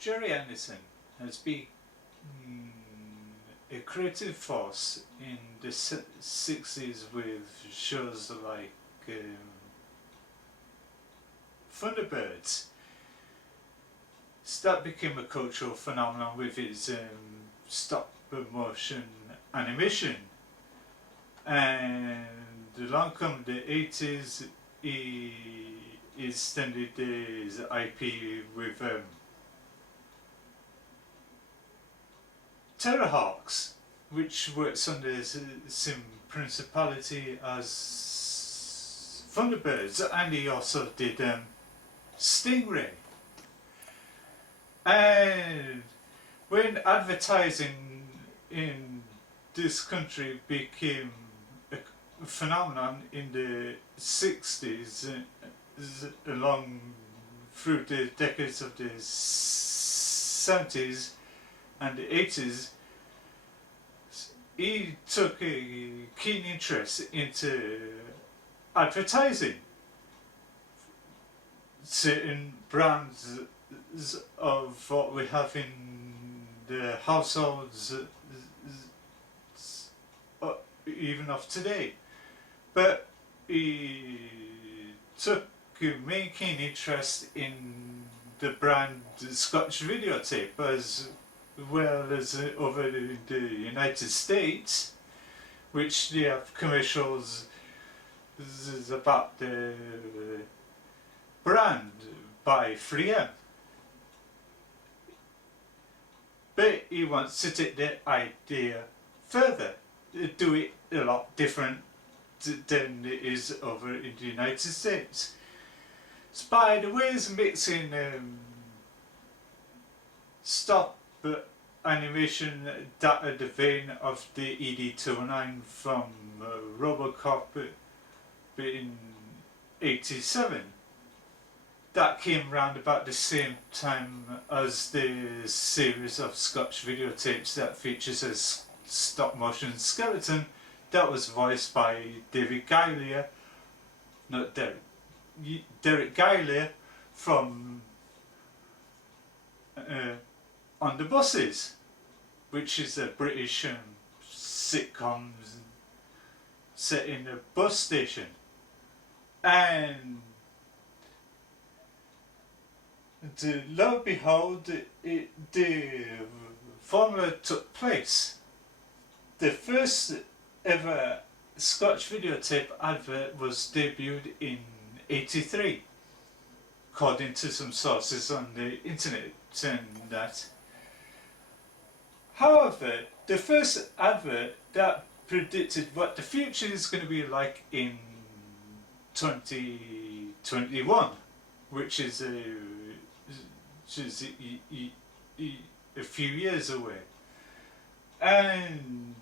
Gerry has been a creative force in the 60s with shows like Thunderbirds. That became a cultural phenomenon with its stop motion animation, and along come the 80s he extended his IP with terrahawks, which works under the same principality as Thunderbirds, and he also did Stingray. And when advertising in this country became a phenomenon in the 60s, along through the decades of the 70s and the 80s, he took a keen interest into advertising. Certain brands of what we have in the households, even of today, but he took a main keen interest in the brand Scotch videotape, as well as over in the United States, which they have commercials about the brand by 3M. But he wants to take the idea further, do it a lot different than it is over in the United States. By the ways mixing stop animation data, the vein of the ED209 from Robocop in '87. That came round about the same time as the series of Scotch videotapes that features a stop motion skeleton that was voiced by Derek Geiler from On the Buses, which is a British sitcom set in a bus station. And lo and behold, the formula took place. The first ever Scotch videotape advert was debuted in '83, according to some sources on the internet and that. However, the first advert that predicted what the future is going to be like in 2021, which is a few years away, and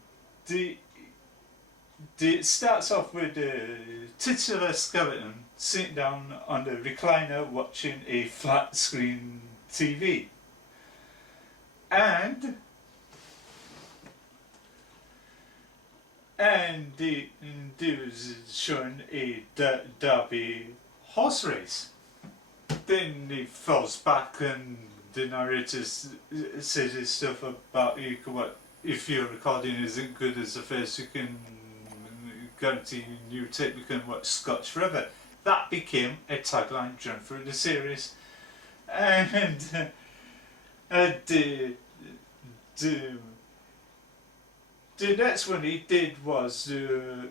it starts off with the titular skeleton sitting down on the recliner watching a flat screen TV, and it was showing a derby horse race. Then he falls back and the narrator says his stuff about if your recording isn't good as the first, you can guarantee new tape, you can watch Scotch forever. That became a tagline drawn through the series, and the next one he did was a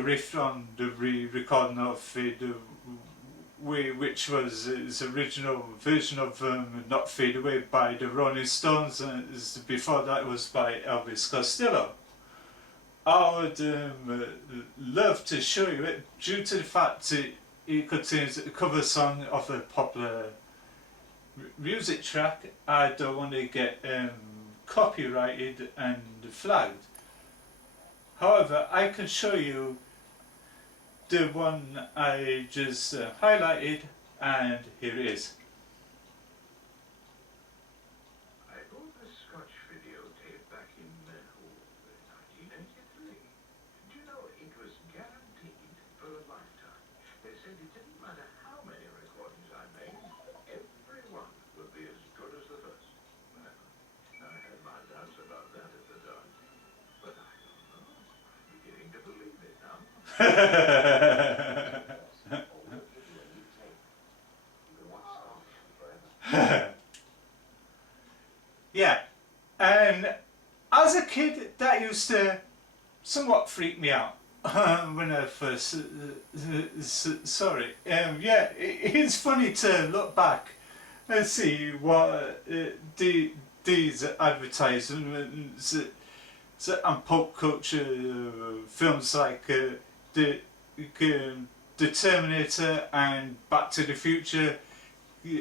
riff on the re-recording of Fade Away, which was his original version of Not Fade Away by the Rolling Stones, and before that was by Elvis Costello. I would love to show you it, due to the fact it contains a cover song of a popular music track. I don't want to get copyrighted and flagged. However, I can show you the one I just highlighted, and here it is. I bought this Scotch videotape back in 1983. Do you know it was guaranteed for a lifetime? They said it didn't matter how many recordings I made, every one would be as good as the first. Yeah, and as a kid that used to somewhat freak me out when I first saw it. Yeah, it's funny to look back and see what these advertisements and pop culture films like the Terminator and Back to the Future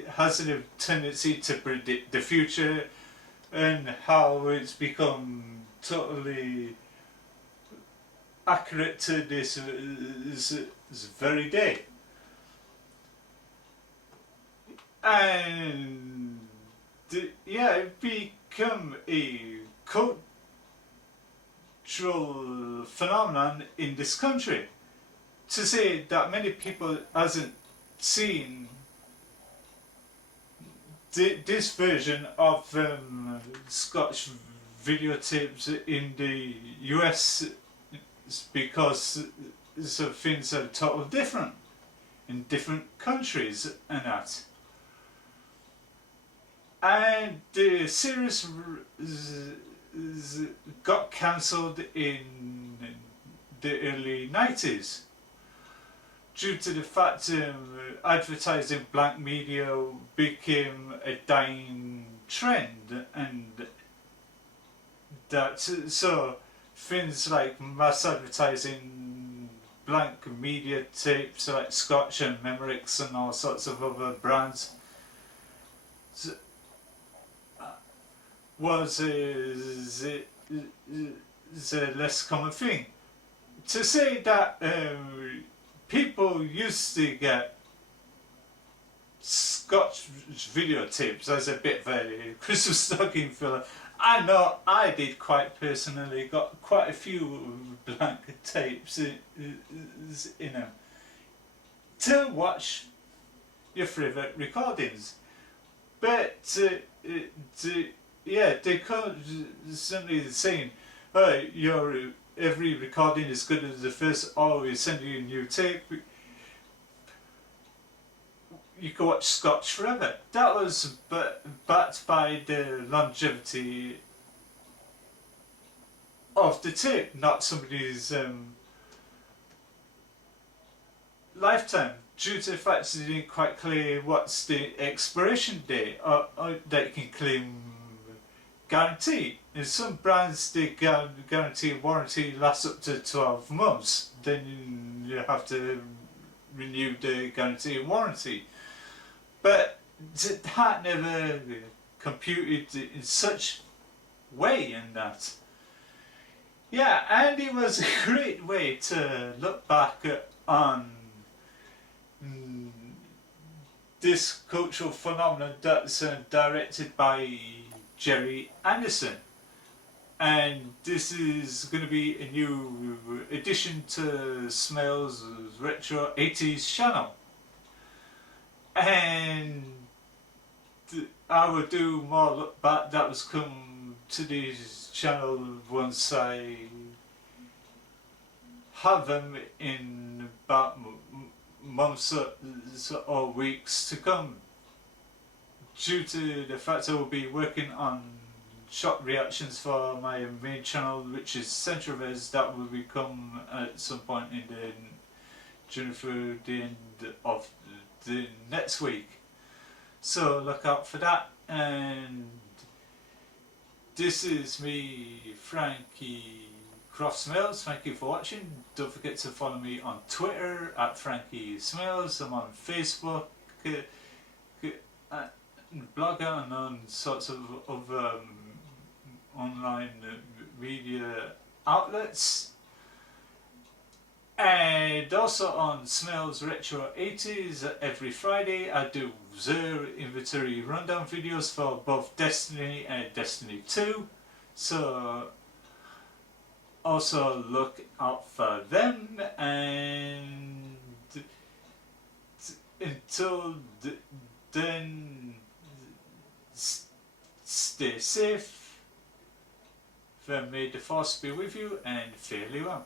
has a tendency to predict the future and how it's become totally accurate to this very day. And yeah, it become a cultural phenomenon in this country. To say that many people hasn't seen this version of Scotch videotapes in the US is because so things are totally different in different countries and that. And the series got cancelled in the early 90s due to the fact advertising blank media became a dying trend, and that so things like mass advertising blank media tapes like Scotch and Memorex and all sorts of other brands was a less common thing. To say that people used to get Scotch videotapes as a bit of a Christmas stocking filler. I know I did quite personally, got quite a few blank tapes in them to watch your favourite recordings. But yeah, they constantly saying, your every recording is good as the first, we send you a new tape. You can watch Scotch forever. That was backed by the longevity of the tape, not somebody's lifetime, due to the fact that they didn't quite clear what's the expiration date or that you can claim guarantee. In some brands they guarantee warranty lasts up to 12 months, then you have to renew the guarantee and warranty. But that never computed in such way in that. Yeah, and it was a great way to look back on this cultural phenomenon that's directed by Gerry Anderson. And this is going to be a new addition to Smales' Retro 80s channel. And I will do more look back that was come to this channel once I have them in about months or weeks to come, due to the fact I will be working on shot reactions for my main channel, which is Centrovez. That will become at some point in the during through the end of the next week, so look out for that. And this is me, Frankie Croft Smales. Thank you for watching. Don't forget to follow me on Twitter at Frankie Smales. I'm on Facebook, blogger, and on sorts of online media outlets, and also on Smales Retro 80s. Every Friday I do their inventory rundown videos for both Destiny and Destiny 2, so also look out for them. And until then, stay safe, may the force be with you, and fare you well.